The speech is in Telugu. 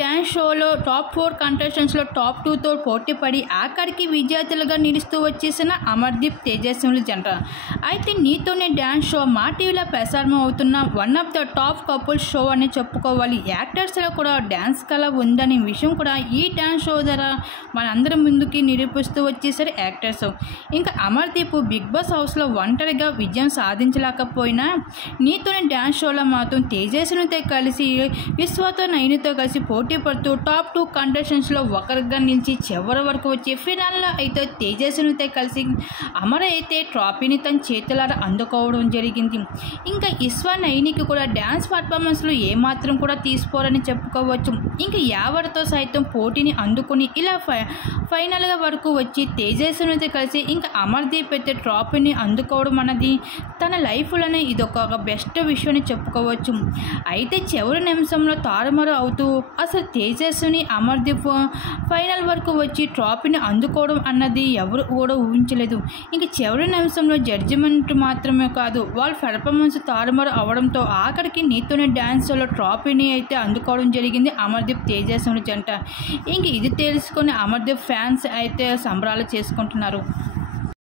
డ్యాన్స్ షోలో టాప్ 4 కంటెస్టెంట్స్లో టాప్ 2తో పోటీ పడి ఆఖరికి విజేతలుగా నిలుస్తూ వచ్చేసిన అమర్దీప్ తేజస్వినుల జంట. అయితే నీతోనే డ్యాన్స్ షో మా టీవీలో ప్రసారం అవుతున్న one of the top couple show అని చెప్పుకోవాలి. యాక్టర్స్లో కూడా డ్యాన్స్ కళ ఉందనే విషయం కూడా ఈ డ్యాన్స్ షో ద్వారా మనందరి ముందుకి నిరూపిస్తూ వచ్చేసారు యాక్టర్స్. ఇంకా అమర్దీప్ బిగ్ బాస్ హౌస్లో ఒంటరిగా విజయం సాధించలేకపోయినా నీతోనే డ్యాన్స్ షోలో మాత్రం తేజస్వినితో కలిసి విశ్వతో నయనితో కలిసి పోటీ పడుతూ టాప్ 2 కంటెస్టెంట్స్లో ఒకరిగా నిలిచి చివరి వరకు వచ్చి ఫినాల్లో అయితే తేజస్వినితో కలిసి అమర్ అయితే ట్రాఫీని తన చేతులారా అందుకోవడం జరిగింది. ఇంకా విశ్వ నయనికి కూడా డ్యాన్స్ పర్ఫార్మెన్స్లో ఏమాత్రం కూడా తీసుకోరని చెప్పుకోవచ్చు. ఇంకా యావరితో సైతం పోటీని అందుకుని ఇలా ఫైనల్గా వరకు వచ్చి తేజస్వినితో కలిసి ఇంకా అమర్దీప్ అయితే ట్రాఫీని అందుకోవడం అన్నది తన లైఫ్లోనే ఇదొక బెస్ట్ విషయం అని చెప్పుకోవచ్చు. అయితే చివరి నిమిషంలో తారుమారు అవుతూ అసలు తేజస్విని అమర్దీప్ ఫైనల్ వరకు వచ్చి ట్రాఫీని అందుకోవడం అన్నది ఎవరు కూడా ఊహించలేదు. ఇంక చివరి నిమిషంలో జడ్జిమెంట్ మాత్రమే కాదు వాళ్ళ పెర్ఫార్మెన్స్ తారుమారు అవడంతో ఆఖరికి నీతోనే డ్యాన్స్లో ట్రాఫీని అయితే అందుకోవడం జరిగింది అమర్దీప్ తేజస్విని జంట. ఇంక ఇది తెలుసుకొని అమర్దీప్ ఫ్యాన్స్ అయితే సంబరాలు చేసుకుంటున్నారు.